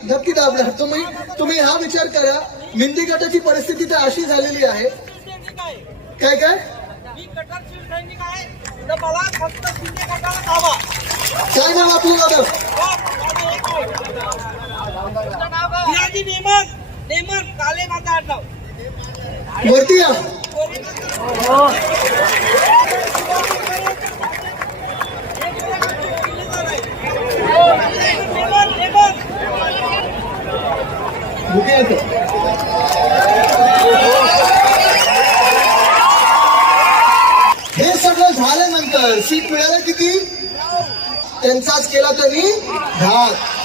नक्की दाबणार. तुम्ही हा विचार करा, मिंदी गटाची परिस्थिती तर अशी झालेली आहे. काय काय काय नाव आपलं दादा? वरती या. हे सगळं झाल्यानंतर सीट मिळालं किती? त्यांचाच केला त्यांनी घात.